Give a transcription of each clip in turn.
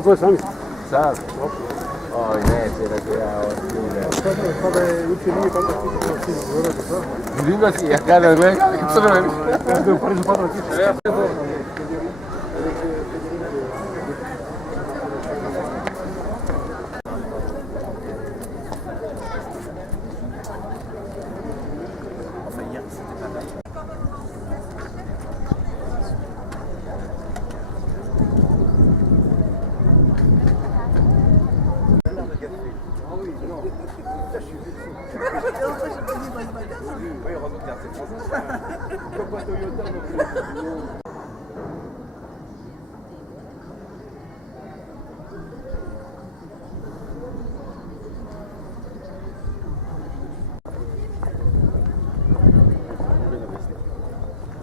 2 sami. Sad? Oj, neće da se ja ostavljam. Kada je jučer nije tako sino, vjerojatno sad. Vidim si, ja kada gledam kako crveni. Ja sam bio u Parizu padao kiša.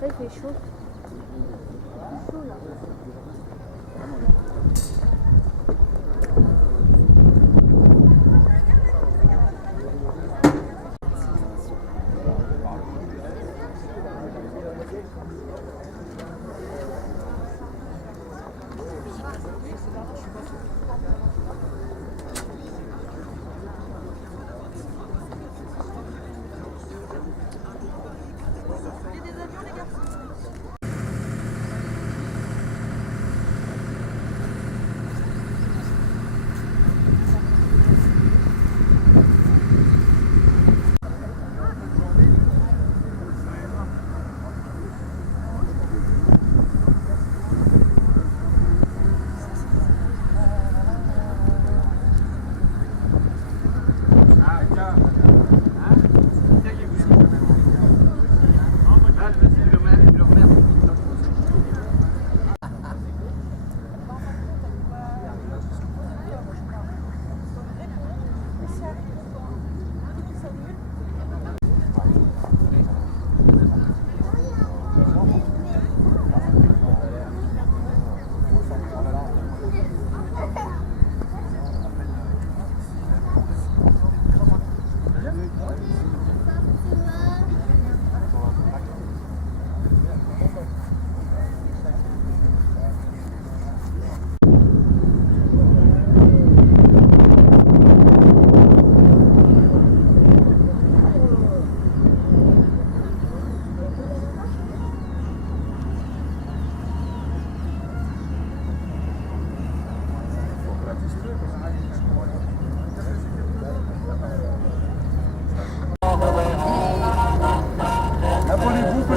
Il fait chaud. Chaud là.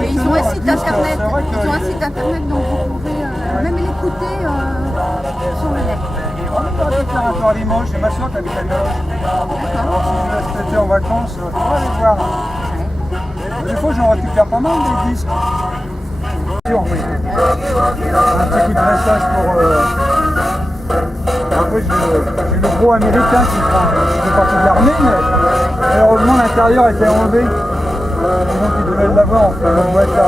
Ils ont un site internet, donc vous pouvez même l'écouter sur le net. On va faire un tour à Limoges, j'ai ma soeur qui habite à Limoges. Alors si je laisse l'été en vacances, on va aller voir. Des fois j'en récupère pas mal des disques. Un petit coup de dressage pour... Après j'ai le gros américain qui fait partie de l'armée, mais heureusement l'intérieur était enlevé. Donc ils devaient l'avoir en fait, une boîte à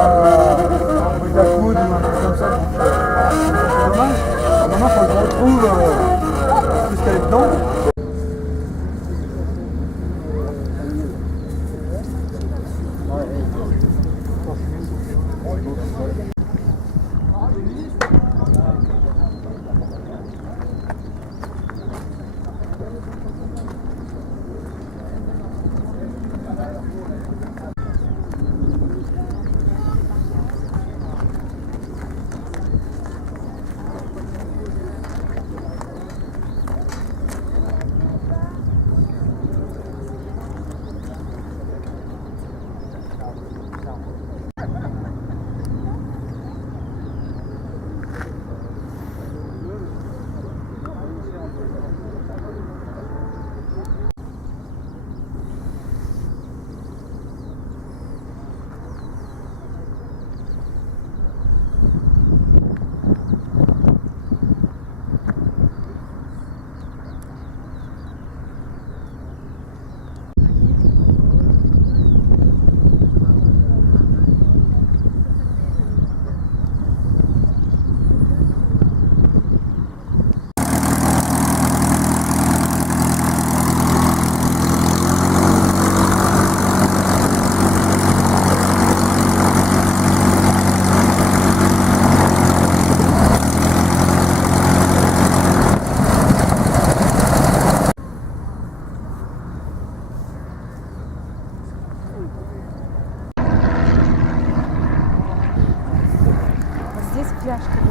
coudre ou un truc comme ça. C'est dommage. Maintenant il faut que je retrouve tout ce qu'il y a dedans.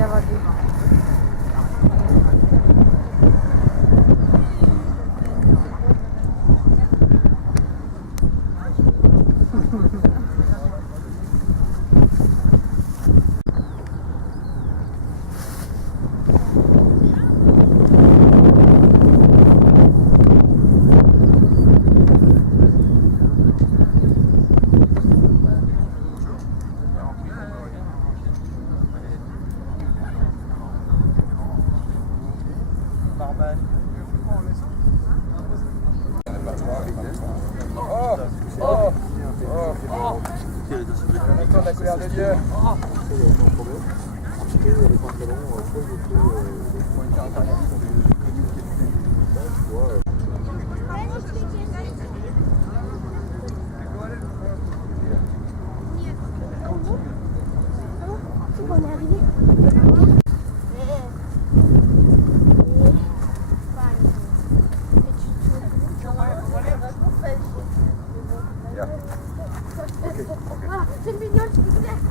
d'avoir des vents. La couleur de Dieu. On est arrivé. Ah, c'est mignon, je vous laisse.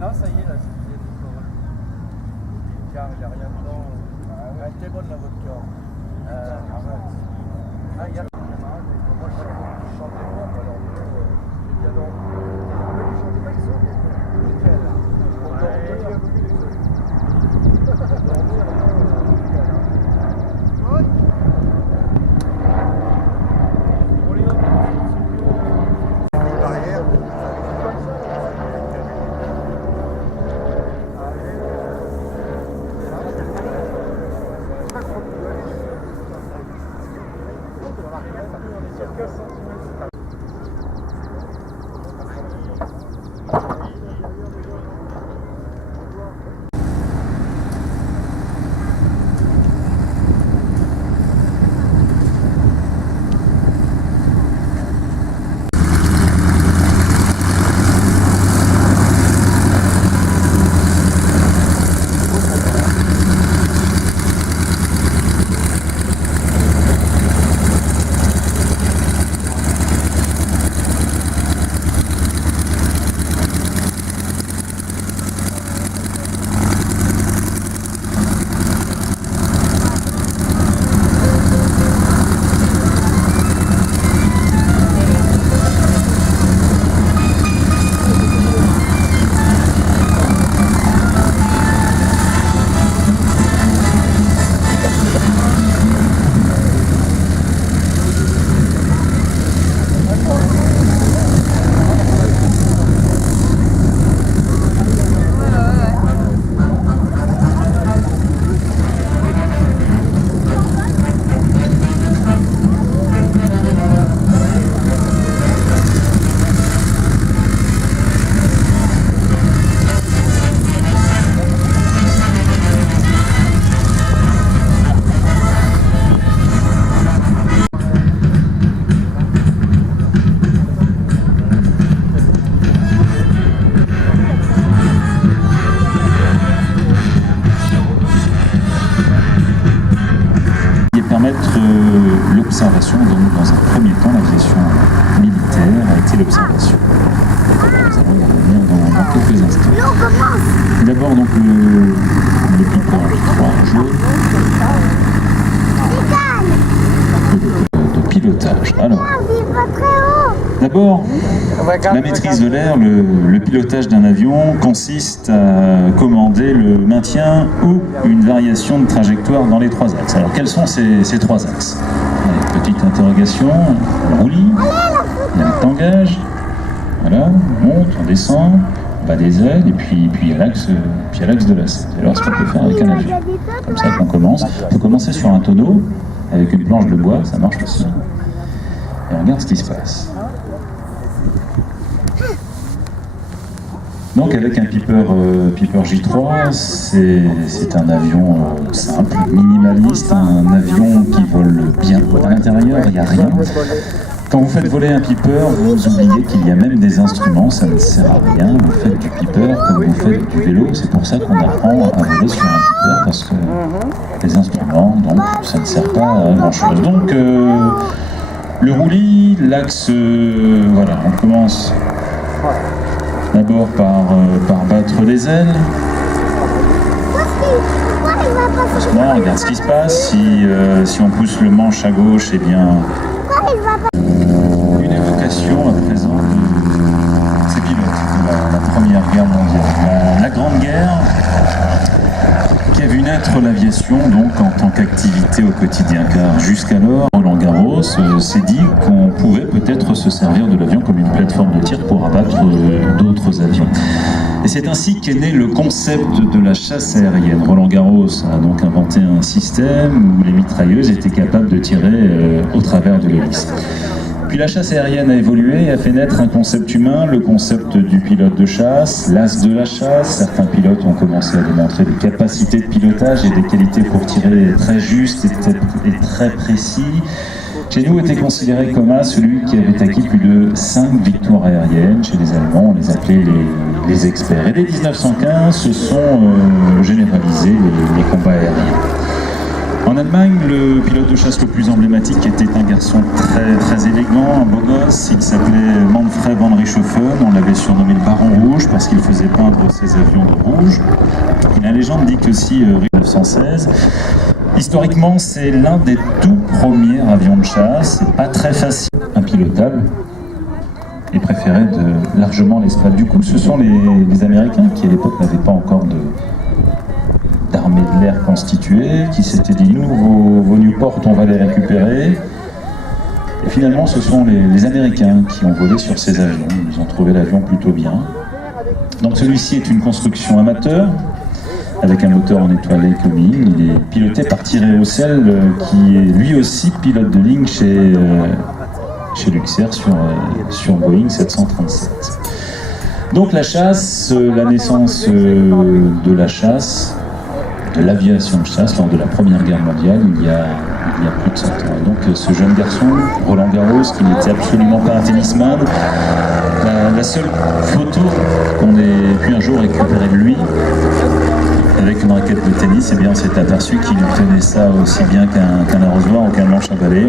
Non, ça y est, là, c'est fini. Il n'y a rien dedans. Elle était bonne la vodka. Ah, il y a le camarade, moi je chantais moi, alors j'ai dit alors. Mais ils chantaient pas, ils sont nickel. Pour dormir, l'observation, donc dans un premier temps l'aviation militaire a été l'observation. Nous allons y revenir dans quelques instants. D'abord donc le piquage 3 jaune de pilotage. Alors, D'abord, la maîtrise de l'air, le pilotage d'un avion consiste à commander le maintien ou une variation de trajectoire dans les 3 axes. Alors quels sont ces 3 axes? Allez, petite interrogation, on roulis, il y a le tangage, voilà, on monte, on descend, on bat des ailes et puis il y a l'axe de l'acier. Alors ce qu'on peut faire avec un avion. Comme ça qu'on commence. On peut commencer sur un tonneau avec une planche de bois, ça marche aussi. Et on regarde ce qui se passe. Donc avec un Piper J3, c'est un avion simple, minimaliste, un avion qui vole bien. À l'intérieur, il n'y a rien. Quand vous faites voler un Piper, vous oubliez qu'il y a même des instruments, ça ne sert à rien. Vous faites du Piper comme vous faites du vélo, c'est pour ça qu'on apprend à voler sur un Piper, parce que les instruments, donc ça ne sert pas à grand chose. Donc le roulis, l'axe, voilà, on commence d'abord par battre les ailes. Franchement, regarde ce qui se passe. Si on pousse le manche à gauche, eh bien, une évocation à présent de ces pilotes de la Première Guerre mondiale. La Grande Guerre qui a vu naître l'aviation donc en tant qu'activité au quotidien, car jusqu'alors, Roland Garros s'est dit qu'on pouvait peut-être se servir de l'avion comme une plateforme de tir pour abattre d'autres avions. Et c'est ainsi qu'est né le concept de la chasse aérienne. Roland Garros a donc inventé un système où les mitrailleuses étaient capables de tirer au travers de l'hélice. Puis la chasse aérienne a évolué et a fait naître un concept humain, le concept du pilote de chasse, l'as de la chasse. Certains pilotes ont commencé à démontrer des capacités de pilotage et des qualités pour tirer très juste et très précis. Chez nous était considéré comme celui qui avait acquis plus de 5 victoires aériennes. Chez les Allemands, on les appelait les experts. Et dès 1915, se sont généralisés les combats aériens. En Allemagne, le pilote de chasse le plus emblématique était un garçon très élégant, un beau gosse. Il s'appelait Manfred von Richthofen. On l'avait surnommé le Baron Rouge parce qu'il faisait peindre ses avions de rouge. Et la légende dit qu'aussi, 1916, historiquement, c'est l'un des tout premiers avions de chasse. C'est pas très facile, impilotable, et préférait largement l'espace. Du coup, ce sont les Américains qui, à l'époque, n'avaient pas encore d'armée de l'air constituée, qui s'étaient dit, nous, vos Newport, on va les récupérer. Et finalement, ce sont les Américains qui ont volé sur ces avions. Ils ont trouvé l'avion plutôt bien. Donc celui-ci est une construction amateur, avec un moteur en étoile Cummins. Il est piloté par Thierry Roussel, qui est lui aussi pilote de ligne chez Luxair sur Boeing 737. Donc la chasse, la naissance de la chasse, de l'aviation de chasse lors de la Première Guerre mondiale, il y a plus de 100 ans. Et donc ce jeune garçon, Roland Garros, qui n'était absolument pas un tennisman, la seule photo qu'on ait pu un jour récupérer de lui, avec une raquette de tennis, eh bien on s'est aperçu qu'il tenait ça aussi bien qu'un arrosoir ou qu'un manche à balai.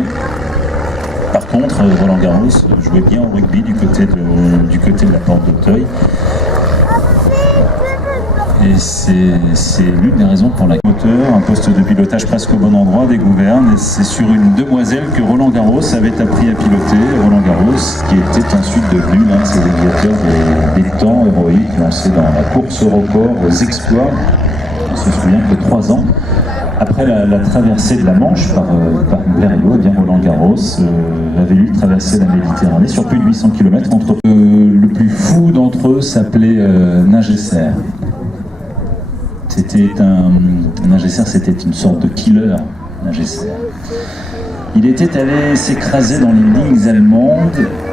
Par contre, Roland Garros jouait bien au rugby du côté de la porte d'Auteuil. Et c'est l'une des raisons pour laquelle un poste de pilotage presque au bon endroit des gouvernes. Et c'est sur une demoiselle que Roland Garros avait appris à piloter. Roland Garros, qui était ensuite devenu l'un de ces aviateurs des temps héroïques, lancé dans la course au record, aux exploits. On se souvient que 3 ans après la traversée de la Manche par Blériot, eh bien Roland Garros avait lui traversé la Méditerranée sur plus de 800 km. Le plus fou d'entre eux s'appelait Nagesser. Nagesser, c'était une sorte de killer, Nagesser. Il était allé s'écraser dans les lignes allemandes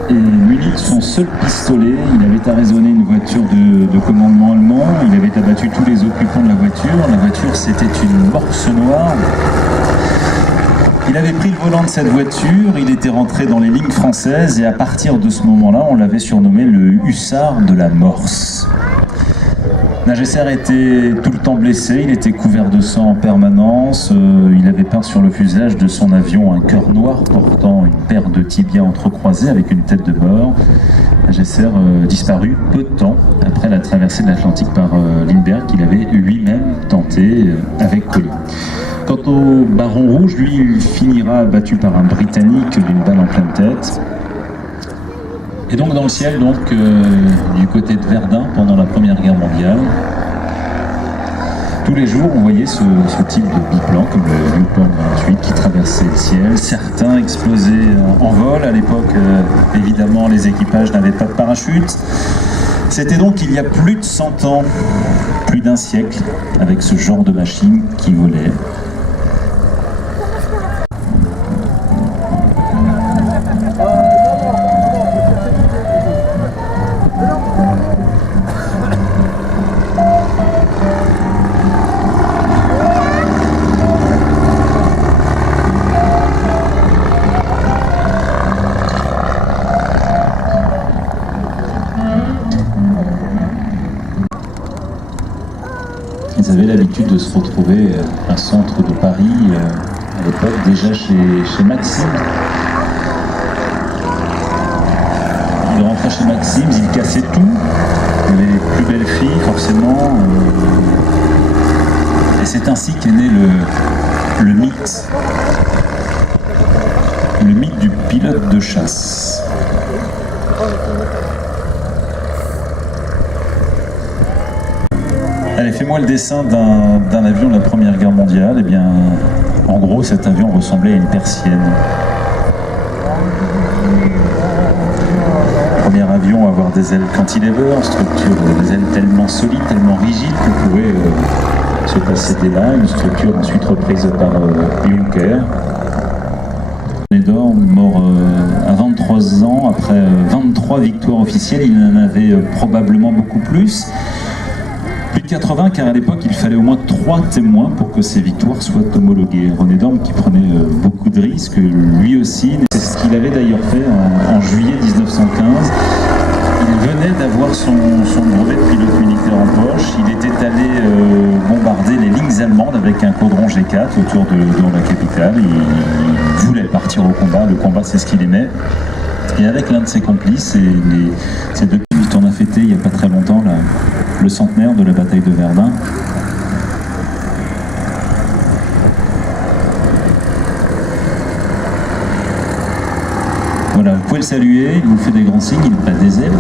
et muni de son seul pistolet, il avait arraisonné une voiture de commandement allemand, il avait abattu tous les occupants de la voiture. La voiture, c'était une morse noire. Il avait pris le volant de cette voiture, il était rentré dans les lignes françaises et à partir de ce moment-là, on l'avait surnommé le hussard de la Morse. Nagesser était tout le temps blessé, il était couvert de sang en permanence, il avait peint sur le fuselage de son avion un cœur noir portant une paire de tibias entrecroisés avec une tête de mort. Nagesser disparut peu de temps après la traversée de l'Atlantique par Lindbergh, qu'il avait lui-même tenté avec Collet. Quant au Baron Rouge, lui, il finira abattu par un Britannique d'une balle en pleine tête. Et donc dans le ciel, du côté de Verdun, pendant la Première Guerre mondiale, tous les jours, on voyait ce type de biplan, comme le Newport 28, qui traversait le ciel. Certains explosaient en vol. À l'époque, évidemment, les équipages n'avaient pas de parachute. C'était donc il y a plus de 100 ans, plus d'un siècle, avec ce genre de machine qui volait. Ils avaient l'habitude de se retrouver à un centre de Paris, à l'époque déjà chez Maxime. Ils rentraient chez Maxime, ils cassaient tout, les plus belles filles forcément. Et c'est ainsi qu'est né le mythe du pilote de chasse. Allez, fais-moi le dessin d'un avion de la Première Guerre mondiale. Eh bien, en gros, cet avion ressemblait à une persienne. Premier avion à avoir des ailes cantilever, structure des ailes tellement solides, tellement rigides que pouvait se passer des là. Une structure ensuite reprise par Juncker. D'or, mort à 23 ans, après 23 victoires officielles, il en avait probablement beaucoup plus. Plus de 80, car à l'époque, il fallait au moins 3 témoins pour que ces victoires soient homologuées. René Dorme, qui prenait beaucoup de risques, lui aussi, c'est ce qu'il avait d'ailleurs fait en juillet 1915. Il venait d'avoir son brevet de pilote militaire en poche. Il était allé bombarder les lignes allemandes avec un caudron G4 autour de la capitale. Il voulait partir au combat. Le combat, c'est ce qu'il aimait. Et avec l'un de ses complices, ces deux pistes, on a fêté il n'y a pas très longtemps le centenaire de la bataille de Verdun. Voilà, vous pouvez le saluer, il vous fait des grands signes, il bat des ailes.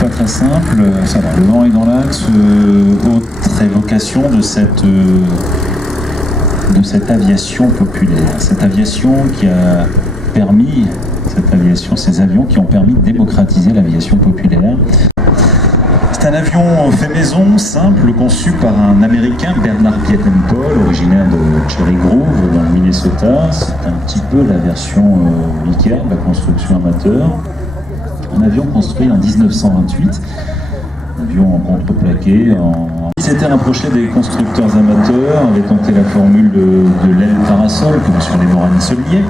Pas très simple, ça va, le vent est dans l'axe. Autre évocation de cette aviation populaire, cette aviation qui a permis, ces avions qui ont permis de démocratiser l'aviation populaire. C'est un avion fait maison, simple, conçu par un Américain, Bernard Piet-Paul, originaire de Cherry Grove, dans le Minnesota. C'est un petit peu la version Vickers, la construction amateur. Un avion construit en 1928, un avion en contreplaqué. Il s'était rapproché des constructeurs amateurs, avait tenté la formule de l'aile parasol, comme sur les Morane-Solier.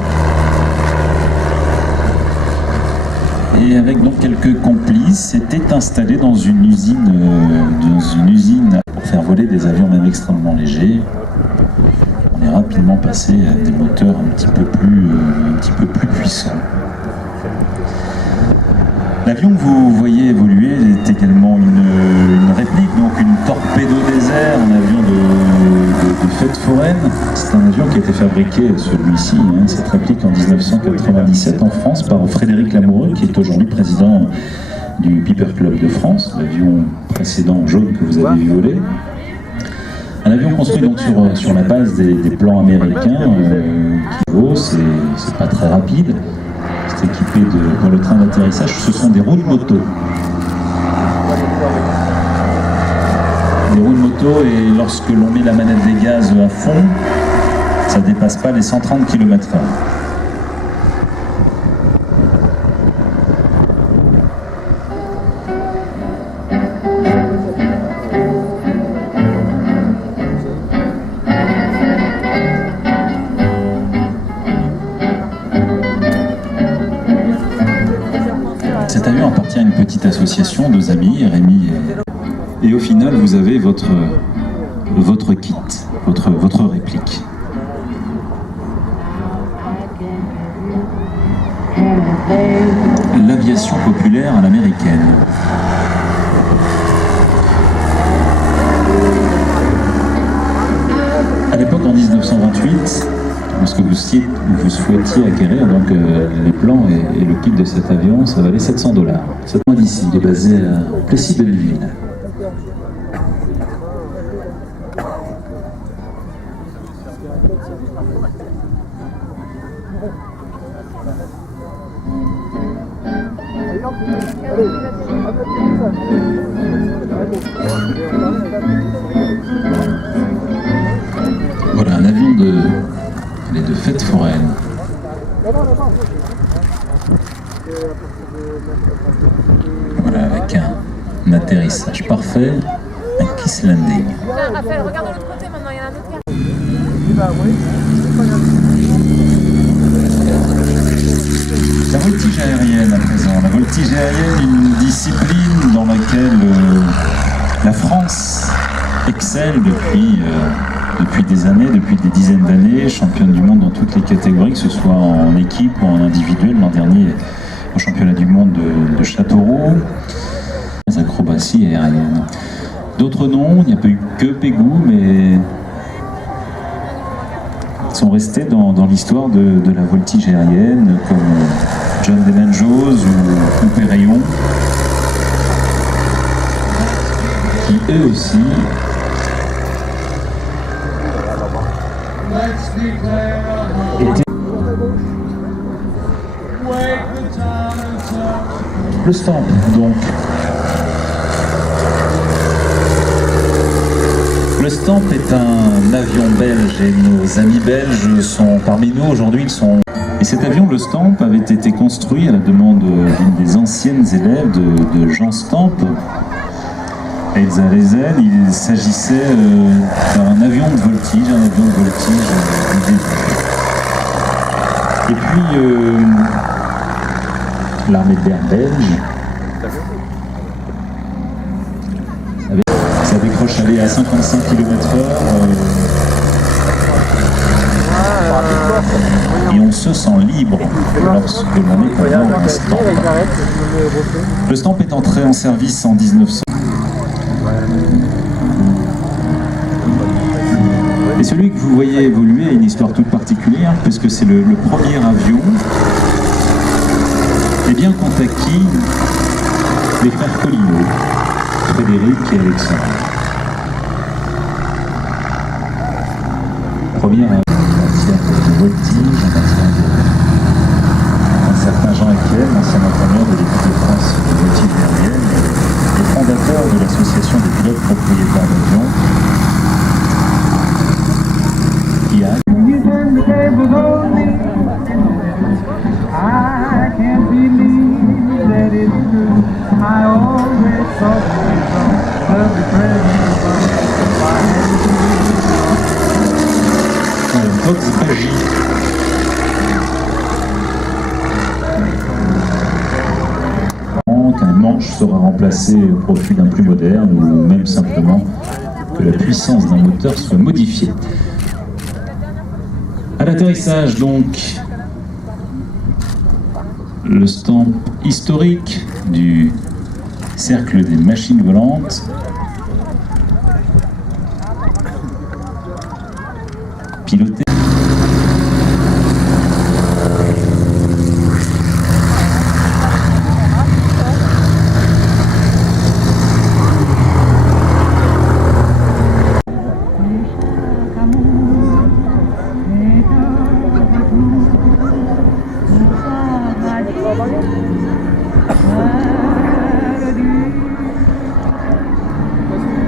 Et avec donc quelques complices, s'était installé dans une usine pour faire voler des avions même extrêmement légers. On est rapidement passé à des moteurs un petit peu plus puissants. L'avion que vous voyez évoluer est également une réplique, donc une torpédo désert, un avion de fête foraine. C'est un avion qui a été fabriqué, celui-ci, cette réplique en 1997 en France par Frédéric Lamoureux, qui est aujourd'hui président du Piper Club de France, l'avion précédent jaune que vous avez vu voler. Un avion construit donc sur la base des plans américains, qui vaut, c'est pas très rapide. C'est équipé pour le train d'atterrissage, ce sont des roues de moto. Des roues de moto, et lorsque l'on met la manette des gaz à fond, ça ne dépasse pas les 130 km/h. Cet avion appartient à une petite association, deux amis, Rémi et au final vous avez votre kit, votre réplique. L'avion l'aviation populaire à l'américaine. À l'époque, en 1928, lorsque vous souhaitiez acquérir donc, les plans et le kit de cet avion, ça valait 700 $. C'est loin d'ici, il est basé à Plessis-Belleville. Voilà un avion de fête foraine. Voilà, avec un atterrissage parfait, un kiss landing. Raphaël, regarde de l'autre côté maintenant, il y en a un autre qui La voltige aérienne à présent. La voltige aérienne, une discipline dans laquelle la France excelle depuis des années, depuis des dizaines d'années, championne du monde dans toutes les catégories, que ce soit en équipe ou en individuel. L'an dernier, au championnat du monde de Châteauroux, les acrobaties aériennes. D'autres noms, il n'y a pas eu que Pégou, mais sont restés dans l'histoire de la voltige aérienne, comme John Demanjos ou Péraillon, qui eux aussi étaient... Le Stamp, donc. Le Stamp est un avion belge et nos amis belges sont parmi nous aujourd'hui. Et cet avion, le Stamp, avait été construit à la demande d'une des anciennes élèves de Jean Stamp, Elsa Lezel. Il s'agissait d'un avion de voltige, du début. Et puis l'armée de l'air belge. Ça décroche aller à 55 km/h et on se sent libre lorsque l'on est conduit dans le Stamp. Le Stamp est entré en service en 1900. Et celui que vous voyez évoluer a une histoire toute particulière, puisque c'est le premier avion qu'ont acquis les frères Collineau, Frédéric et Alexandre. Première en matière de voltige, en matière d'un certain Jean Equiel, ancien entraîneur de l'équipe de France de voltige aérienne, et fondateur de l'association des pilotes propriétaires d'avions, qui a Vox Bagy. Qu'un manche sera remplacé au profit d'un plus moderne ou même simplement que la puissance d'un moteur soit modifiée. À l'atterrissage donc, le Stamp historique du cercle des machines volantes. Piloté.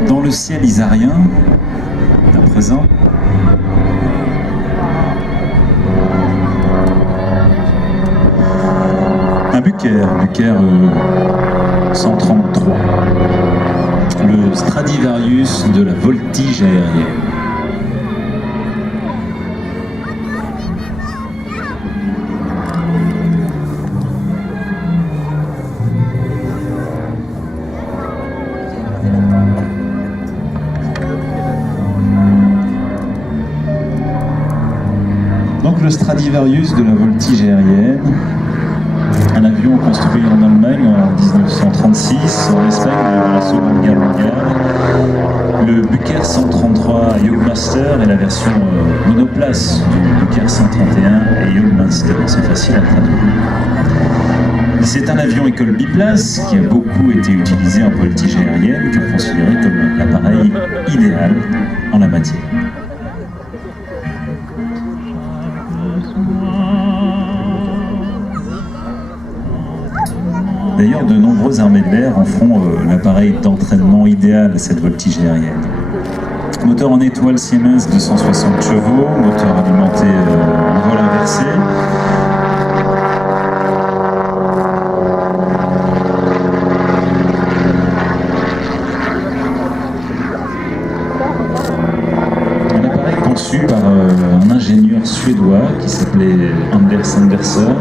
Dans le ciel isarien, à présent, un Bucaire 133, le Stradivarius de la voltige aérienne. Donc le Stradivarius de la voltige aérienne, un avion avion construit en Allemagne en 1936, en Espagne durant la Seconde Guerre mondiale. Le Bucher 133 Jagdmaster est la version monoplace du Bucher 131 et Jagdmaster, c'est facile à traduire. C'est un avion école biplace qui a beaucoup été utilisé en voltige aérienne, car considéré comme l'appareil idéal en la matière. D'ailleurs, de nombreuses armées de l'air en font l'appareil d'entraînement idéal à cette voltige aérienne. Moteur en étoile Siemens 260 chevaux, moteur alimenté en vol inversé. Un appareil conçu par un ingénieur suédois qui s'appelait Anders Andersson,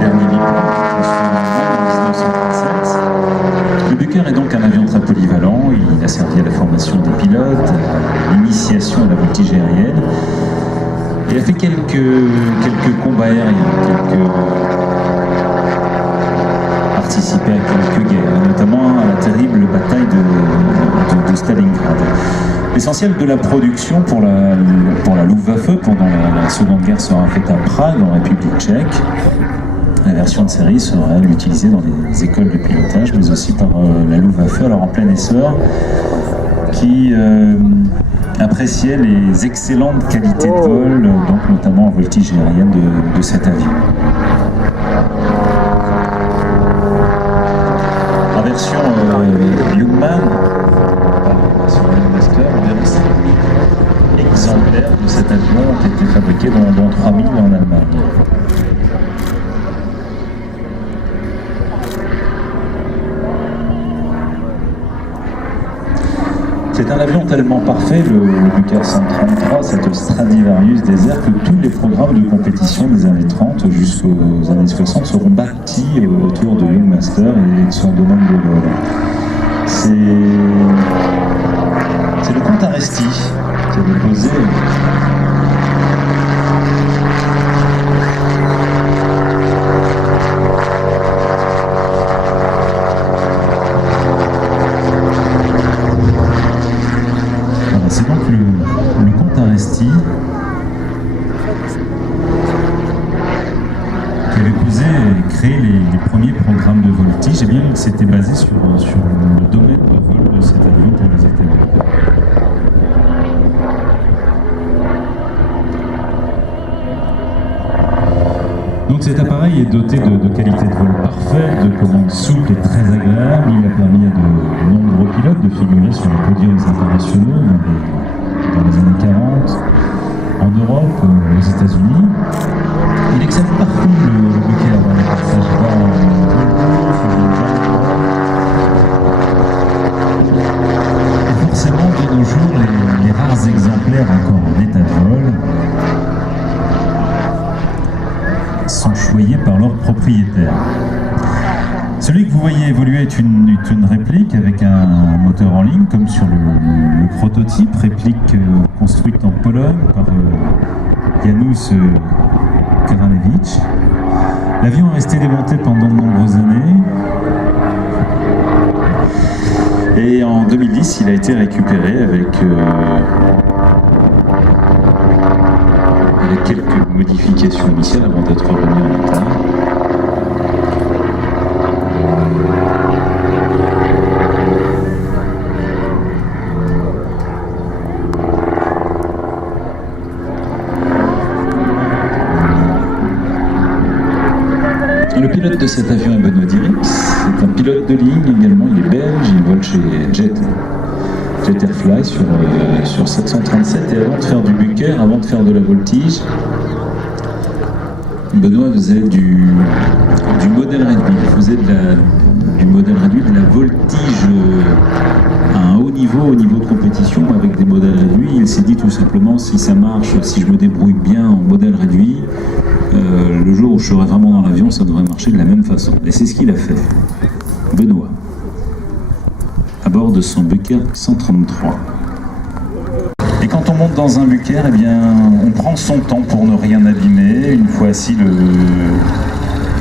dernier biplan, construit en 1937. Le Bucher est donc un avion très polyvalent. Il a servi à la formation des pilotes, à l'initiation à la voltige aérienne. Il a fait quelques combats aériens, participé à quelques guerres, notamment à la terrible bataille de Stalingrad. L'essentiel de la production pour la Luftwaffe pendant la Seconde Guerre sera faite à Prague, en République tchèque. La version de série sera elle utilisée dans les écoles de pilotage, mais aussi par la Luftwaffe, alors en plein essor, qui appréciait les excellentes qualités de vol, donc notamment en voltige aérienne de cet avion. En version Jungmann, sur le Master, 5 exemplaires de cet avion ont été fabriqués, dont 3000 en Allemagne. C'est un avion tellement parfait, le Bucher 133, cette Stradivarius des airs, que tous les programmes de compétition des années 30 jusqu'aux années 60 seront bâtis autour de Jagdmaster et de son domaine de vol. C'est le comte Aresti qui avait posé c'est donc le comte Aresti qui avait posé et créé les premiers programmes de voltige. Eh bien, il s'était basé sur le domaine de vol de cet avion pour les États-Unis. Donc cet appareil est doté de qualités de vol parfaites, de commandes souples et très agréables. Il a permis à de nombreux pilotes de figurer sur les podiums internationaux dans les années 40, en Europe, aux États-Unis. Il excelle partout le Bucher dans les passages bas, et forcément, de nos jours, les rares exemplaires encore en état de vol sont choyés par leurs propriétaires. Celui que vous voyez évoluer est une réplique avec un moteur en ligne, comme sur le prototype, réplique construite en Pologne par Janusz Karanewicz. L'avion est resté démonté pendant de nombreuses années. Et en 2010, il a été récupéré avec quelques modifications initiales avant d'être revenu en état. Le pilote de cet avion est Benoît Dirix. C'est un pilote de ligne également, il est belge, il vole chez Jet Airfly sur 737, et avant de faire du Bucher, avant de faire de la voltige, Benoît faisait du modèle réduit. Il faisait du modèle réduit, de la voltige à un haut niveau de compétition avec des modèles réduits. Il s'est dit tout simplement, si ça marche, si je me débrouille bien en modèle réduit, le jour où je serai vraiment dans l'avion, ça devrait marcher de la même façon. Et c'est ce qu'il a fait. Benoît, à bord de son Bucher 133. Et quand on monte dans un Bucher, eh bien, on prend son temps pour ne rien abîmer. Une fois assis,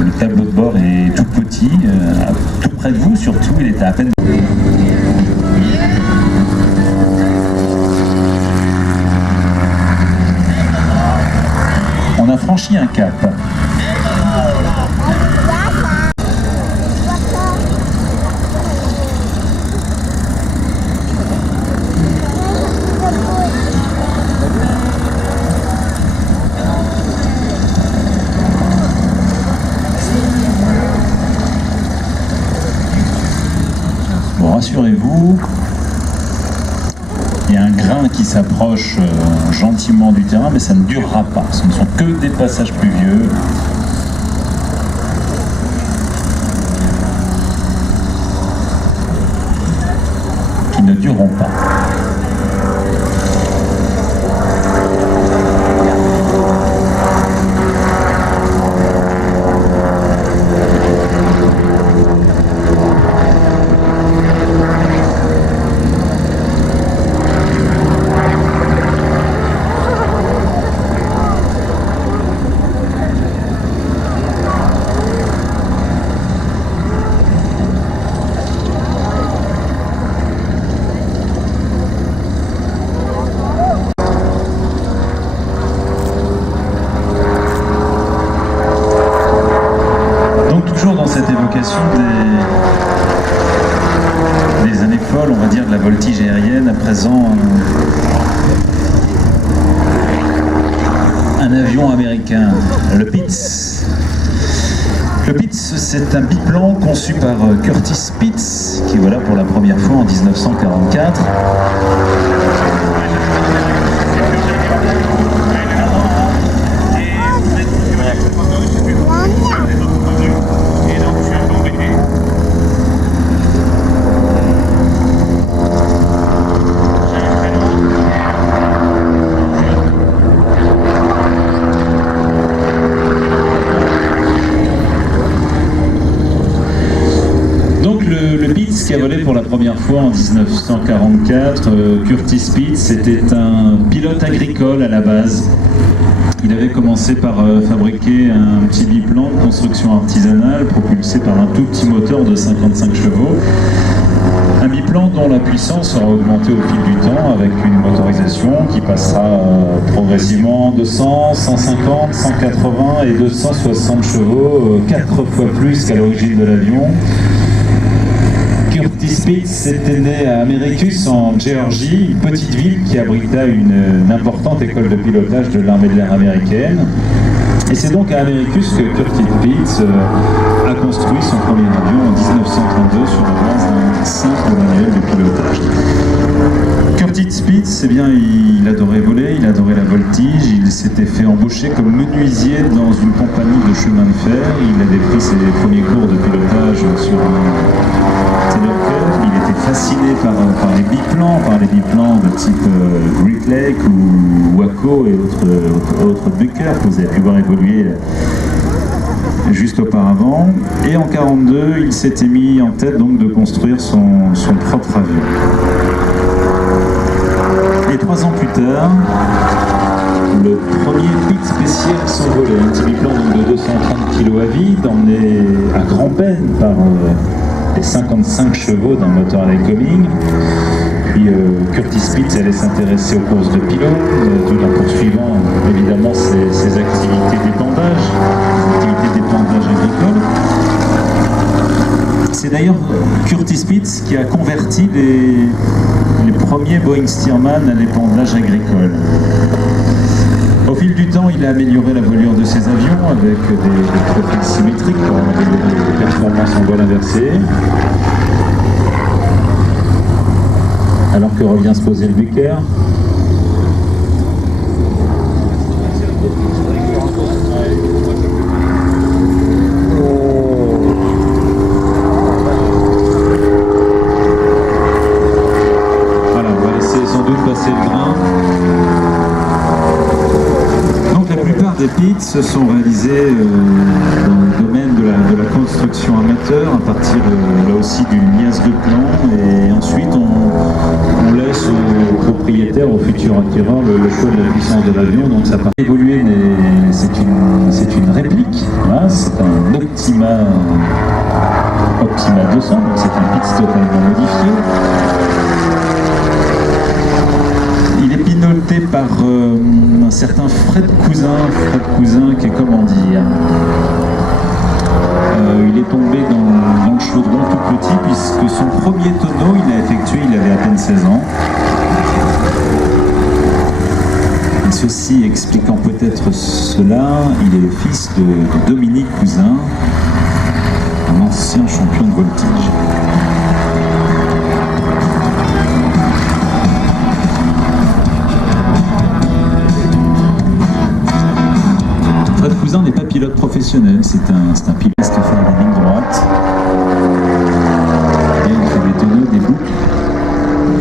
Le tableau de bord est tout petit, tout près de vous surtout, il est à peine... On a franchi un cap. Bon, rassurez-vous, il y a un grain qui s'approche gentiment du terrain, mais ça ne durera pas. Ce ne sont que des passages pluvieux. Qui ne dureront pas. Cette évocation des années folles, on va dire, de la voltige aérienne, à présent un avion américain, le Pitts. Le Pitts, c'est un biplan conçu par Curtis Pitts, qui voilà pour la première fois en 1944. Qui a volé pour la première fois en 1944. Curtis Pitts était un pilote agricole à la base. Il avait commencé par fabriquer un petit biplan de construction artisanale propulsé par un tout petit moteur de 55 chevaux. Un biplan dont la puissance aura augmenté au fil du temps avec une motorisation qui passera progressivement de 100, 150, 180 et 260 chevaux, 4 fois plus qu'à l'origine de l'avion. Curtis Pitts était né à Americus en Géorgie, une petite ville qui abrita une importante école de pilotage de l'armée de l'air américaine. Et c'est donc à Americus que Curtis Pitts a construit son premier avion en 1932 sur la base d'un simple manuel de pilotage. Curtis Pitts, eh bien, il adorait voler, il adorait la voltige, il s'était fait embaucher comme menuisier dans une compagnie de chemin de fer. Il avait pris ses premiers cours de pilotage sur un il était fasciné par les biplans de type Great Lake ou Waco et autres Bucker que vous avez pu voir évoluer juste auparavant. Et en 1942, il s'était mis en tête donc de construire son propre avion. Et 3 ans plus tard, le premier Pitts spécial s'envolait, un petit biplan de 230 kg à vide, emmené à grand-peine par les 55 chevaux d'un moteur à Lycoming. Puis Curtis Pitts allait s'intéresser aux courses de pilote, tout en poursuivant évidemment ses activités d'épandage, agricole. C'est d'ailleurs Curtis Pitts qui a converti les premiers Boeing Stearman à l'épandage agricole. Au fil du temps, il a amélioré la voilure de ses avions avec des profils symétriques pour améliorer les performances en vol inversé. Alors que revient se poser le Bucker. Voilà, on va laisser sans doute passer le grain. Des Pitts se sont réalisés dans le domaine de la construction amateur à partir là aussi d'une liasse de plans, et ensuite on laisse aux propriétaires, aux futurs sur acquéreur le choix de la puissance de l'avion, donc ça part évoluer, mais c'est une réplique, voilà, c'est un Optima 200, donc c'est un Pitts totalement modifié. Il est piloté par un certain Fred Cousin qui est comment dire, il est tombé dans le chaudron tout petit puisque son premier tonneau il a effectué, il avait à peine 16 ans. Et ceci expliquant peut-être cela, il est le fils de Dominique Cousin, un ancien champion de voltige. Fred Cousin n'est pas pilote professionnel, c'est un pilote qui fait des lignes droites. Et il fait des tonneaux, des boucles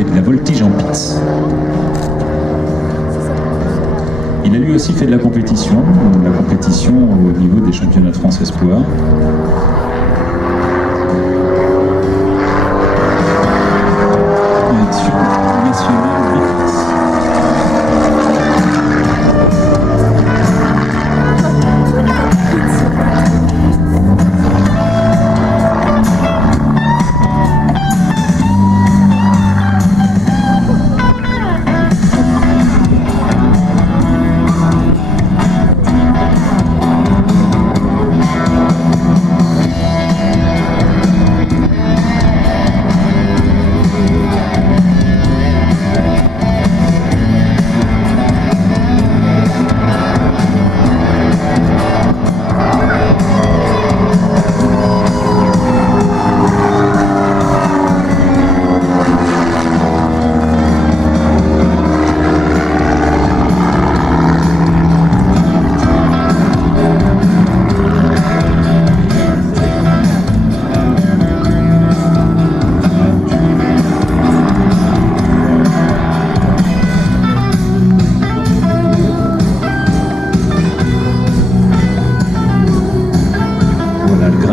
et de la voltige en Pitts. Il a lui aussi fait de la compétition au niveau des championnats de France Espoir. Élection nationale Pitts.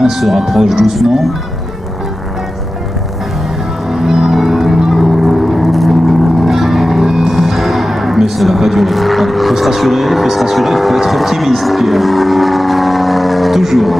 Se rapproche doucement. Mais ça va pas durer. Il faut se rassurer, il faut être optimiste, Pierre. Toujours.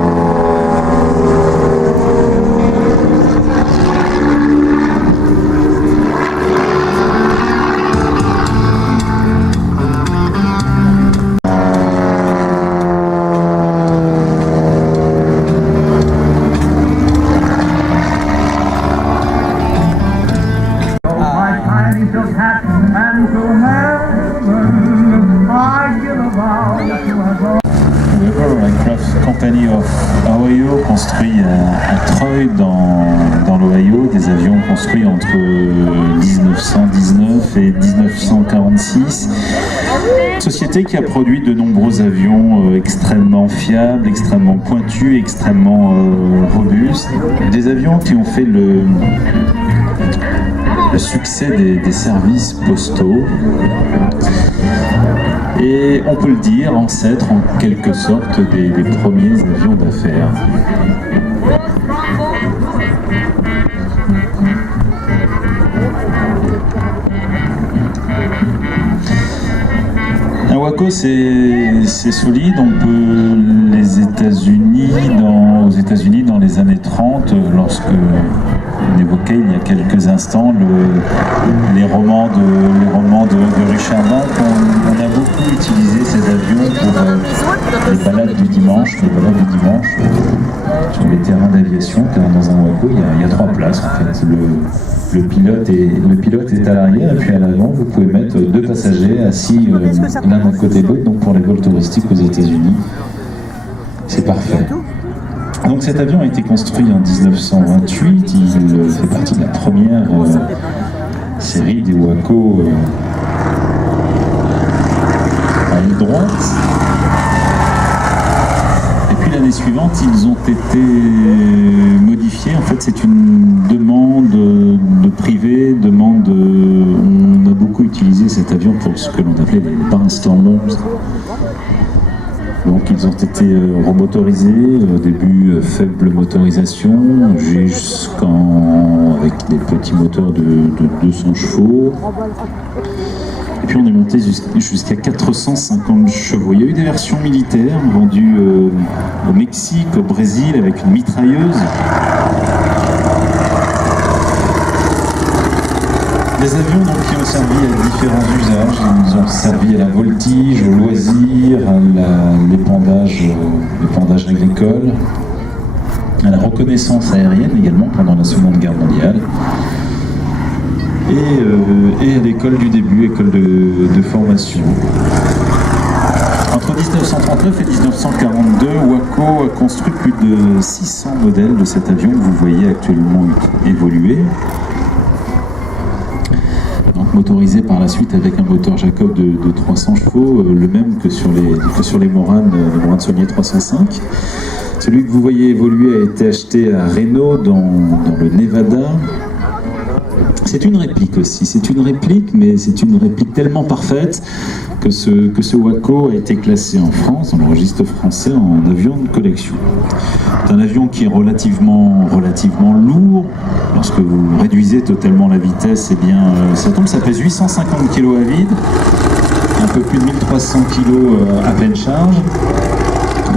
Aircraft Company of Ohio construit à Troy dans l'Ohio des avions construits entre 1919 et 1946. Société qui a produit de nombreux avions extrêmement fiables, extrêmement pointus, extrêmement robustes. Des avions qui ont fait le succès des services postaux. Et on peut le dire, ancêtre en quelque sorte des premiers avions d'affaires. Un Waco c'est solide, on peut aux États-Unis dans les années 30, lorsque on évoquait il y a quelques instants les romans de Richard Bach, on a beaucoup utilisé ces avions pour les balades du dimanche, sur les terrains d'aviation, car dans un Waco il y a 3 places en fait. Le pilote est à l'arrière et puis à l'avant vous pouvez mettre 2 passagers assis l'un d'un côté de l'autre, donc pour les vols touristiques aux États-Unis c'est parfait. Donc cet avion a été construit en 1928, il fait partie de la première série des Waco à aile droite. Et puis l'année suivante, ils ont été modifiés. En fait, c'est une demande de privé, on a beaucoup utilisé cet avion pour ce que l'on appelait les barnstorm monstres. Donc ils ont été remotorisés, au début faible motorisation, avec des petits moteurs de 200 chevaux. Et puis on est monté jusqu'à 450 chevaux. Il y a eu des versions militaires vendues au Mexique, au Brésil, avec une mitrailleuse. Des avions donc, qui ont servi à différents usages. Ils ont servi à la voltige, au loisir, à l'épandage agricole, à la reconnaissance aérienne également pendant la Seconde Guerre mondiale. Et à l'école du début, école de formation. Entre 1939 et 1942, Waco a construit plus de 600 modèles de cet avion que vous voyez actuellement évoluer. Donc motorisé par la suite avec un moteur Jacob de 300 chevaux, le même que sur les Morane Saulnier 305. Celui que vous voyez évoluer a été acheté à Reno dans le Nevada. C'est une réplique aussi, c'est une réplique, mais c'est une réplique tellement parfaite que ce Waco a été classé en France, dans le registre français, en avion de collection. C'est un avion qui est relativement lourd. Lorsque vous réduisez totalement la vitesse, eh bien, ça pèse 850 kg à vide, un peu plus de 1300 kg à pleine charge.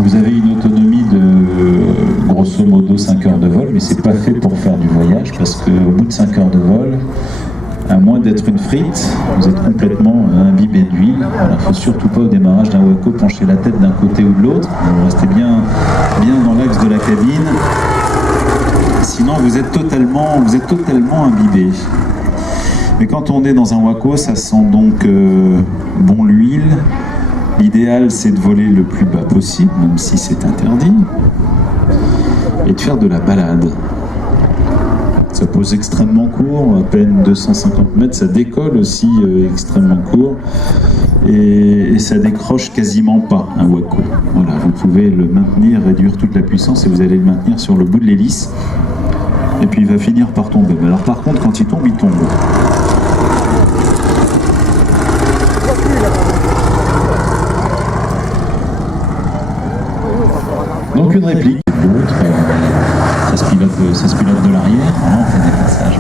Vous avez une autonomie de grosso modo 5 heures de vol, mais c'est pas fait pour faire du voyage, parce qu'au bout de 5 heures de vol, à moins d'être une frite, vous êtes complètement imbibé d'huile. Il ne faut surtout pas au démarrage d'un Waco pencher la tête d'un côté ou de l'autre. Vous restez bien dans l'axe de la cabine. Sinon vous êtes totalement imbibé. Mais quand on est dans un Waco, ça sent donc bon l'huile. L'idéal, c'est de voler le plus bas possible, même si c'est interdit, et de faire de la balade. Ça pose extrêmement court, à peine 250 mètres, ça décolle aussi extrêmement court, et ça décroche quasiment pas un Waco. Voilà, vous pouvez le maintenir, réduire toute la puissance, et vous allez le maintenir sur le bout de l'hélice, et puis il va finir par tomber. Alors par contre, quand il tombe, il tombe. Donc une réplique, l'autre, ça se pilote de l'arrière, on fait des passages.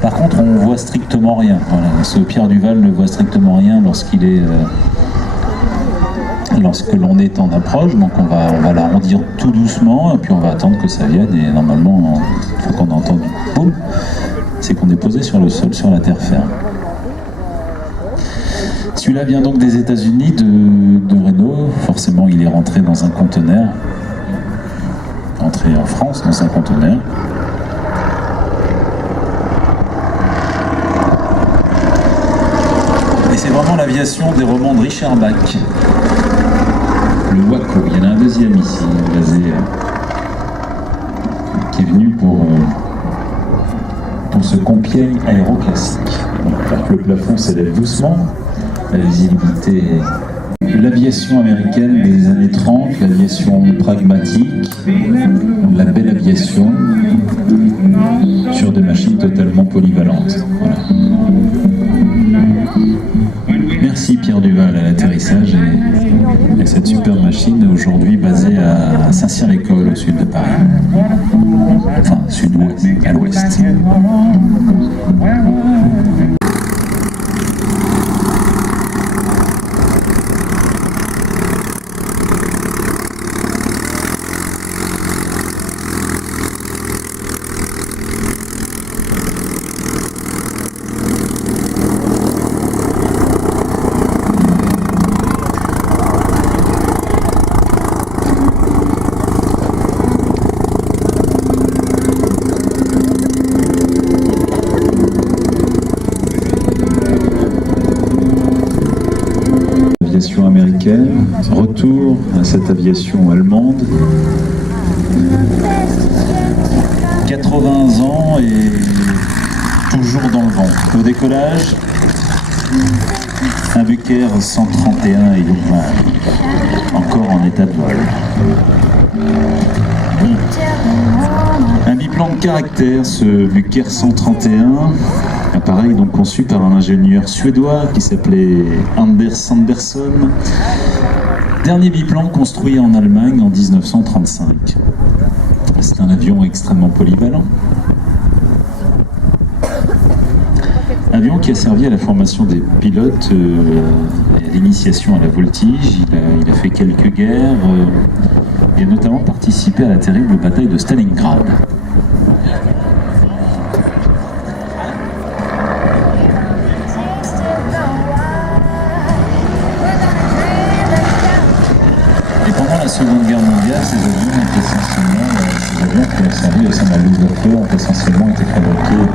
Par contre, on voit strictement rien. Voilà. Ce Pierre Duval ne voit strictement rien lorsque l'on est en approche, donc on va l'arrondir tout doucement, et puis on va attendre que ça vienne, et normalement, une fois qu'on a entendu boum, c'est qu'on est posé sur le sol, sur la terre ferme. Celui-là vient donc des États-Unis, de Reno. Forcément, il est rentré dans un conteneur. Entré en France dans un conteneur. Et c'est vraiment l'aviation des romans de Richard Bach. Le Waco. Il y en a un deuxième ici, basé, qui est venu pour ce Compiègne aéroclassique. Alors que le plafond s'élève doucement. La visibilité, l'aviation américaine des années 30, l'aviation pragmatique, la belle aviation sur des machines totalement polyvalentes. Voilà. Merci Pierre Duval à l'atterrissage et cette superbe machine aujourd'hui basée à Saint-Cyr-l'École au sud de Paris. Enfin, sud-ouest, à l'ouest. Américaine, retour à cette aviation allemande. 80 ans et toujours dans le vent. Au décollage, un Bucaire 131 et encore en état de vol. Un biplan de caractère, ce Bucaire 131. Appareil donc conçu par un ingénieur suédois qui s'appelait Anders Andersson. Dernier biplan construit en Allemagne en 1935. C'est un avion extrêmement polyvalent. Avion qui a servi à la formation des pilotes et à l'initiation à la voltige. Il a fait quelques guerres et a notamment participé à la terrible bataille de Stalingrad. Et pendant la Seconde Guerre mondiale, ces avions ont essentiellement, qui ont servi au sein de la Luftwaffe ont essentiellement été fabriqués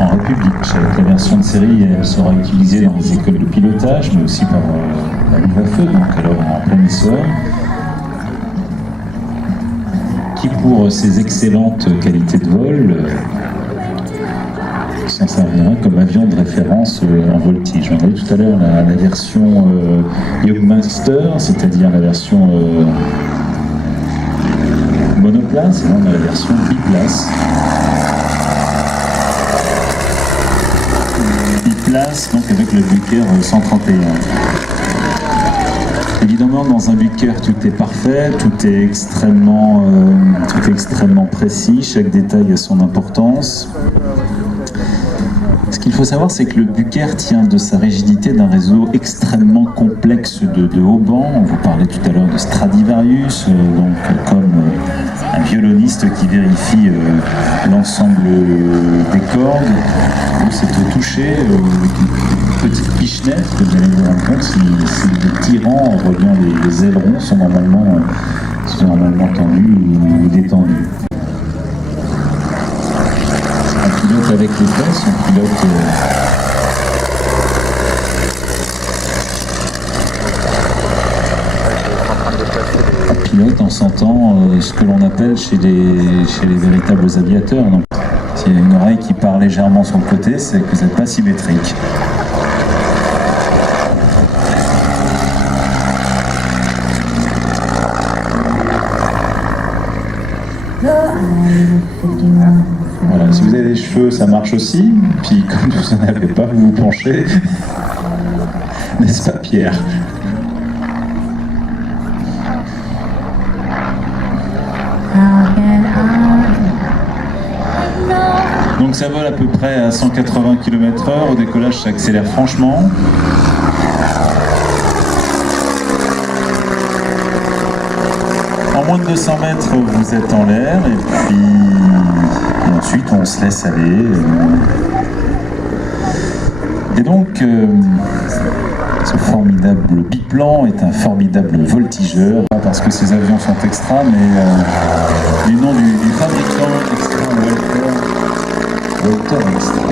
en République. La version de série, elle sera utilisée dans les écoles de pilotage, mais aussi par la Luftwaffe, donc alors en plein essor, qui pour ses excellentes qualités de vol s'en servira comme avion de référence en voltige. On a vu tout à l'heure la version Youngmaster, c'est-à-dire la version monoplace, et là on a la version biplace. Biplace, donc avec le Bucaer 131. Évidemment, dans un Bucaer, tout est parfait, tout est extrêmement précis, chaque détail a son importance. Ce qu'il faut savoir, c'est que le Bucaer tient de sa rigidité d'un réseau extrêmement complexe de haubans. On vous parlait tout à l'heure de Stradivarius, donc comme un violoniste qui vérifie l'ensemble des cordes. C'est au toucher, une petite pichenette que vous allez vous rendre compte si les tirants reliant les ailerons sont normalement tendus ou détendus. Un pilote avec les fesses, un pilote on s'entend ce que l'on appelle chez les véritables aviateurs. Donc, s'il y a une oreille qui part légèrement sur le côté, c'est que vous n'êtes pas symétrique. Voilà, si vous avez des cheveux, ça marche aussi. Puis comme vous n'en avez pas, vous vous penchez. N'est-ce pas, Pierre ? Donc ça vole à peu près à 180 km/h. Au décollage, ça accélère franchement. En moins de 200 mètres, vous êtes en l'air et puis ensuite on se laisse aller. Et donc, ce formidable biplan est un formidable voltigeur, pas parce que ces avions sont extra, mais du nom du fabricant Extra Walter Extra.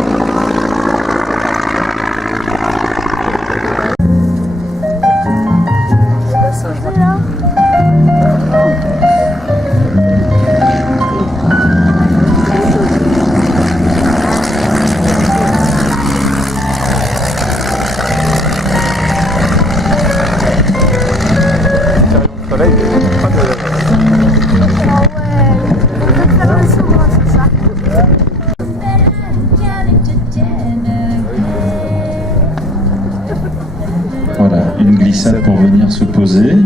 Voilà, une glissade pour venir se poser.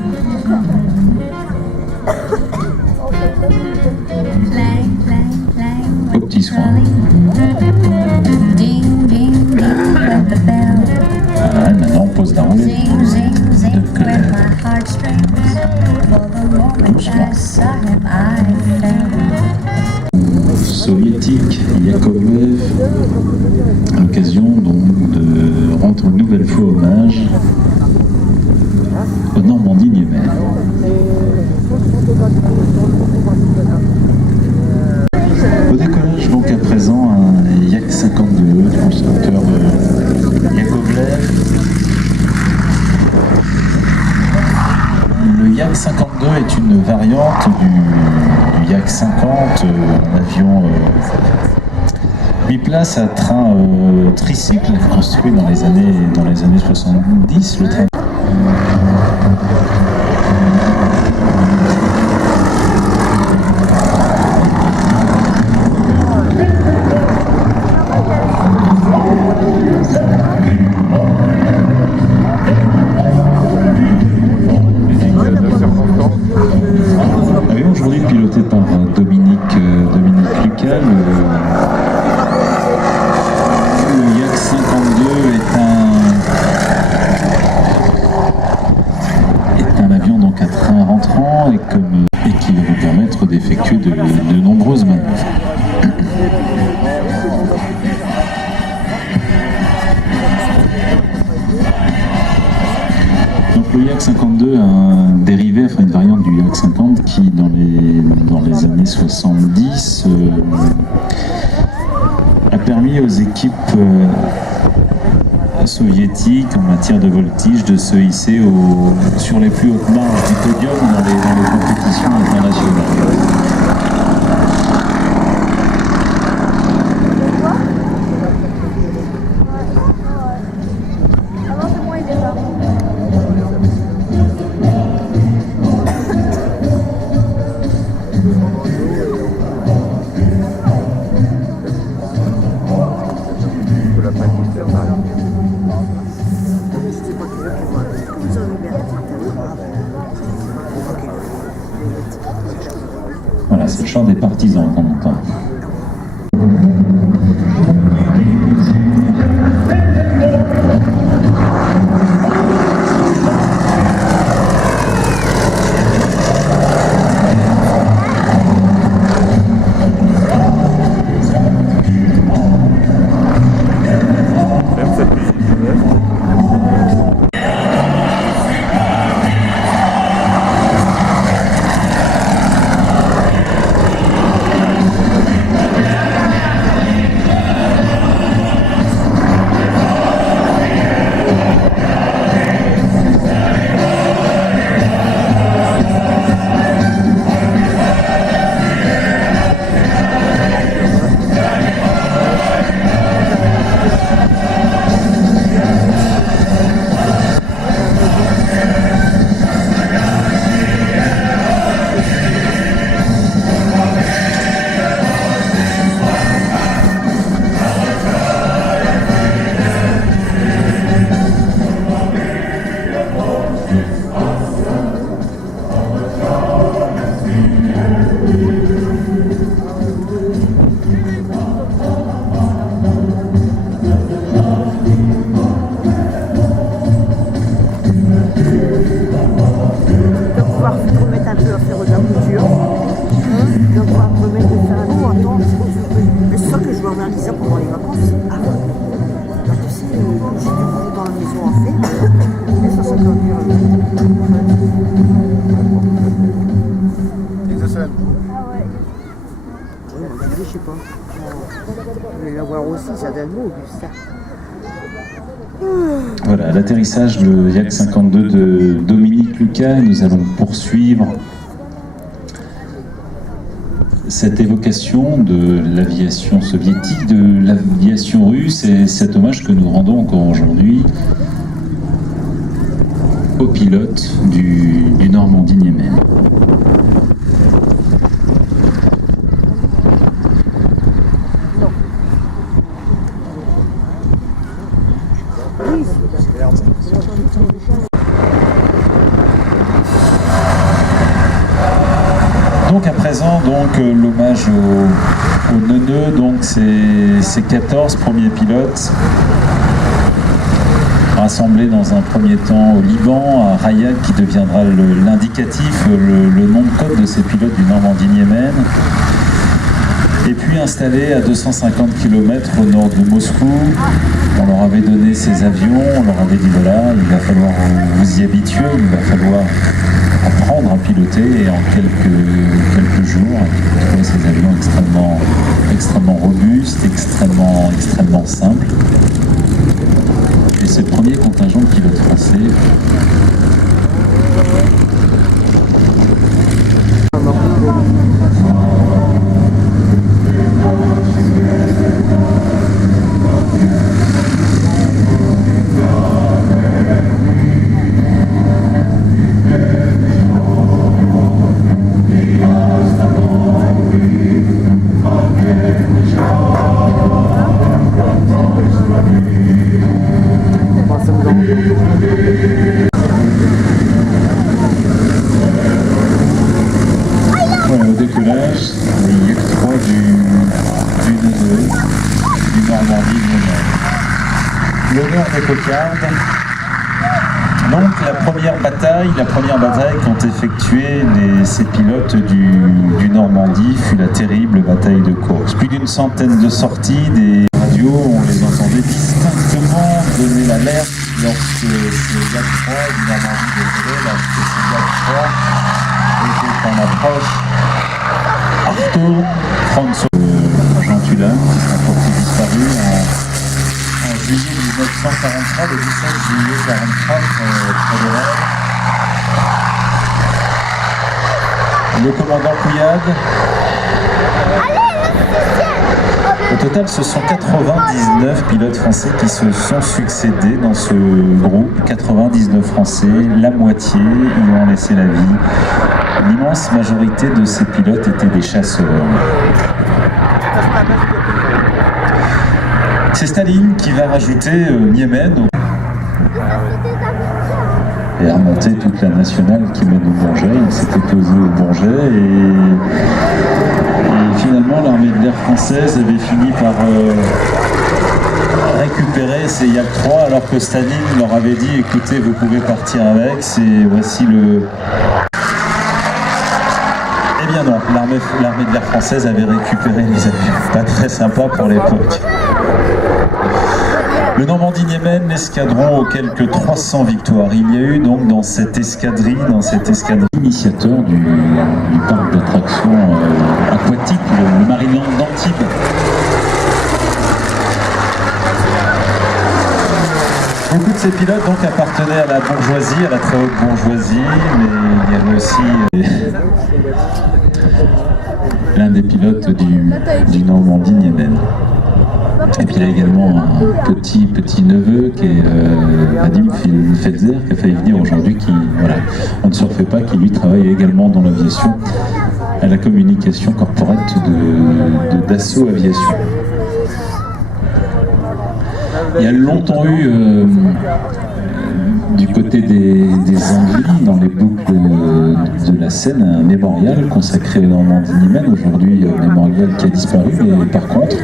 Au petit soin. Voilà, maintenant on pose la roulette de colère. Doucement. Soviétique, Yakovlev, à l'occasion donc de rendre une nouvelle fois hommage aux Normandie Niemen. Au décollage donc à présent un Yak 52 du constructeur Yakovlev. Le Yak 52 est une variante du Yak 50, un avion biplace à train tricycle construit dans les années 70. Le train aujourd'hui piloté par Dominique Lucas, le Yak 50 et qui va vous permettre d'effectuer de nombreuses manœuvres. Donc le Yak 52 a un dérivé, enfin une variante du Yak 50 qui dans les années 70 a permis aux équipes soviétiques en matière de voltige de se hisser sur les plus hautes marges du podium dans les compétitions internationales. Voilà, c'est le chant des partisans qu'on entend. Je sais pas. Je vais l'avoir aussi, ça donne beau, ça. Voilà, à l'atterrissage, le Yak 52 de Dominique Lucas, nous allons poursuivre cette évocation de l'aviation soviétique, de l'aviation russe et cet hommage que nous rendons encore aujourd'hui aux pilotes du Normandie-Niemen. Donc à présent, l'hommage aux neuneux, donc ces 14 premiers pilotes rassemblés dans un premier temps au Liban, à Rayak qui deviendra l'indicatif, le nom de code de ces pilotes du Normandie-Niemen, et puis installés à 250 km au nord de Moscou. On leur avait donné ces avions, on leur avait dit voilà, il va falloir vous y habituer, il va falloir apprendre à piloter, et en quelques jours, trouver ces avions extrêmement robustes, extrêmement simples. Et ce premier contingent de pilotes français voilà, au décollage, les Yak 3 du Normandie-Niemen. L'honneur des cocardes, Donc la première bataille qu'ont effectuée ces pilotes du Normandie fut la terrible bataille de Course. Plus d'une centaine de sorties, des radios, on les entendait distinctement donner l'alerte lorsque ce Yak 3 du Normandie décollait, lorsque ce Yak 3 était en approche. Arthur François Jean Tulin, qui s'est porté disparu en juillet 1943, le 17 juillet 1943, près de Rennes. Le commandant Couillade. Au total, ce sont 99 pilotes français qui se sont succédés dans ce groupe. 99 Français, la moitié y ont laissé la vie. L'immense majorité de ces pilotes étaient des chasseurs. C'est Staline qui va rajouter Niemen et a remonté toute la nationale qui mène au Bourget. Il s'est opposé au Bourget et finalement l'armée de l'air française avait fini par récupérer ces Yak 3 alors que Staline leur avait dit écoutez, vous pouvez partir avec, voici le... Eh bien non, l'armée de l'air française avait récupéré les avions. Pas très sympa pour l'époque. Le Normandie-Niemen, l'escadron aux quelques 300 victoires. Il y a eu donc dans cette escadrille, initiateur du parc d'attractions aquatiques, le Marineland d'Antibes. Beaucoup de ces pilotes donc appartenaient à la bourgeoisie, à la très haute bourgeoisie, mais il y avait aussi l'un des pilotes du Normandie-Niemen. Et puis il y a également un petit neveu qui est Vadim Fetzer, qui a failli venir aujourd'hui, on ne se refait pas, qui lui travaille également dans l'aviation, à la communication corporate de Dassault Aviation. Il y a longtemps eu du côté des Anglais, dans les boucles de la Seine, un mémorial consacré au Normandie-Niemen, aujourd'hui mémorial qui a disparu, mais par contre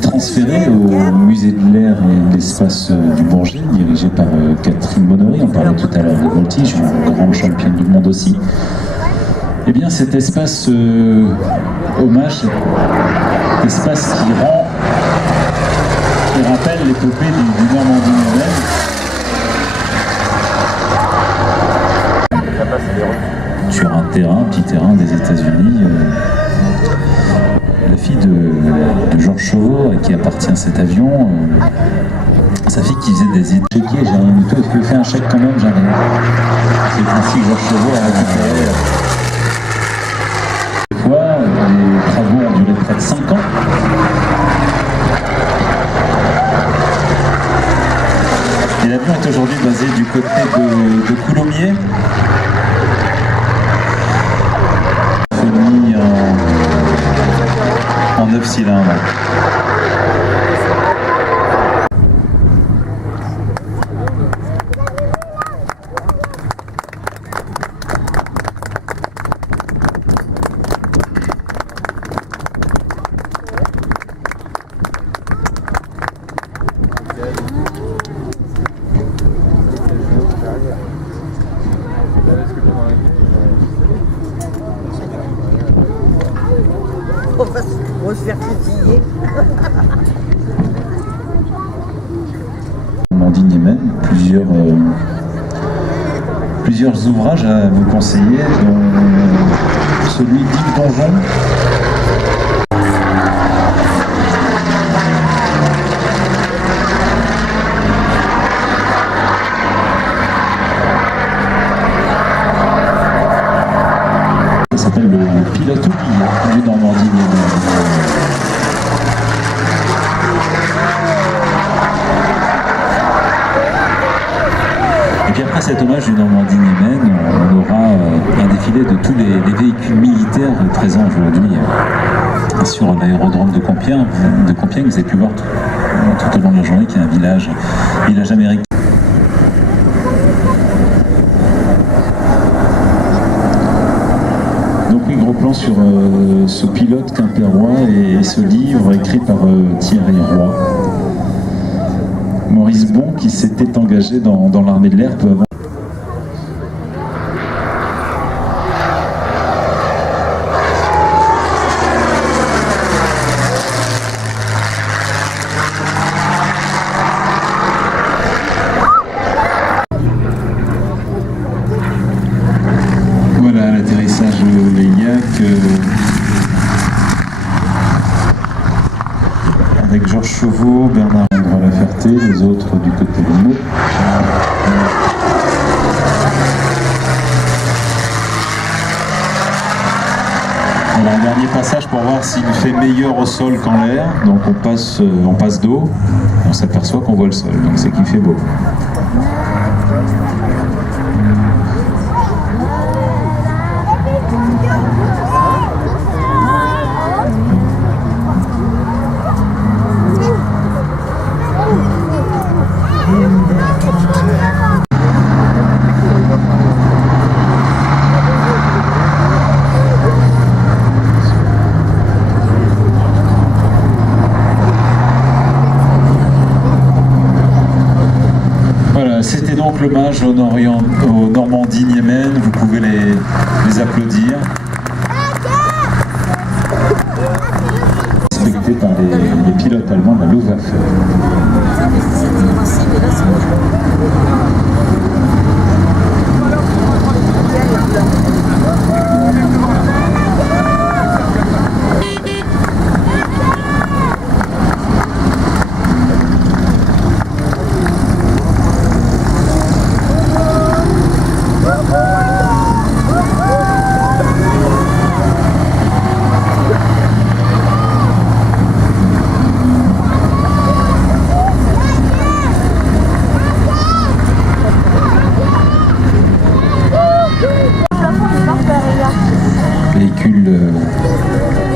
transféré au musée de l'air et de l'espace du Bourget, dirigé par Catherine Monory, on parlait tout à l'heure de voltige, une grande championne du monde aussi. Eh bien cet espace hommage, espace qui rappelle l'épopée du Normandie-Niemen. Sur un petit terrain des États-Unis, la fille de Georges Chauveau, à qui appartient cet avion, sa fille qui faisait des études, j'ai rien du tout, est-ce que tu fais un chèque quand même, j'ai rien. C'est ainsi que Georges Chauveau a récupéré. Des fois, les travaux ont duré près de 5 ans. Et l'avion est aujourd'hui basé du côté de Coulommiers. Mis en 9 cylindres. On va se faire fusiller. Normandie-Niemen, plusieurs ouvrages à vous conseiller, dont celui d'Yves Donjon. Ça s'appelle le pilote oublié du Normandie-Niemen. Et puis après cet hommage du Normandie-Niemen, on aura un défilé de tous les véhicules militaires présents aujourd'hui sur l'aérodrome de Compiègne. Vous avez pu voir tout au long de la journée qu'il y a un village américain. Donc oui, gros plan sur ce pilote quimpérois et ce livre écrit par Thierry Roy. Maurice Bon qui s'était engagé dans l'armée de l'air peu avant. Voilà l'atterrissage Leillac avec Georges Chauveau, Bernard Laferté, les autres du côté du mot. Voilà un dernier passage pour voir s'il fait meilleur au sol qu'en l'air. Donc on passe d'eau et on s'aperçoit qu'on voit le sol, donc c'est qu'il fait beau. C'était donc l'hommage aux Normandie Niemen, vous pouvez les applaudir. Respecté par les pilotes allemands de la Luftwaffe.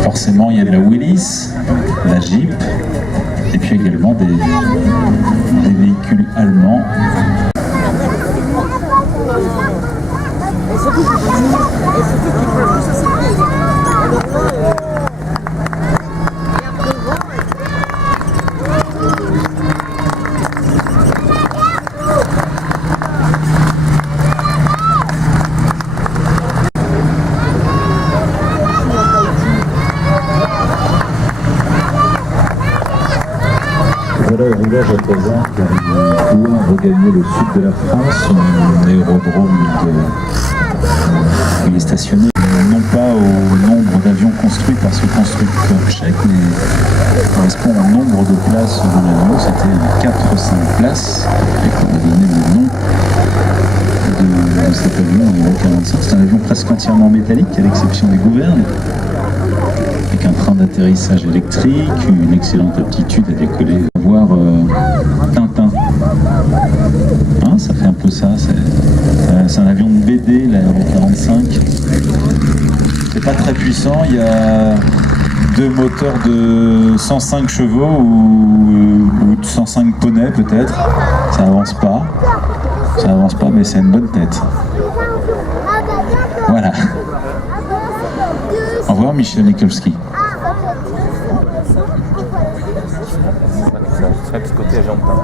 Forcément, il y a de la Willys, la Jeep, et puis également des véhicules allemands. Voilà le roulage à présent car il doit regagner le sud de la France, son aérodrome il est stationné non pas au nombre d'avions construits par ce constructeur tchèque, mais correspond au nombre de places dans l'avion. C'était 4-5 places, et pour donner le nom de cet avion Euro 45. C'est un avion presque entièrement métallique, à l'exception des gouvernes, avec un train d'atterrissage électrique, une excellente aptitude à décoller. Voir Tintin, hein, ça fait un peu ça, c'est un avion de BD, l'Aéro 45. C'est pas très puissant, il y a deux moteurs de 105 chevaux ou de 105 poneys peut-être. Ça avance pas, mais c'est une bonne tête. Voilà. Au revoir Michel Nikolski. Ce côté argentin.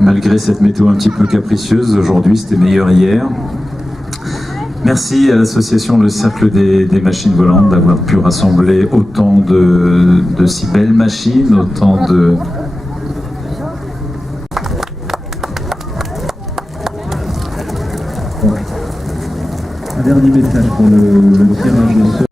Malgré cette météo un petit peu capricieuse, aujourd'hui c'était meilleur hier. Merci à l'association Le Cercle des Machines Volantes d'avoir pu rassembler autant de si belles machines, autant de... Un dernier message pour le tirage au sort.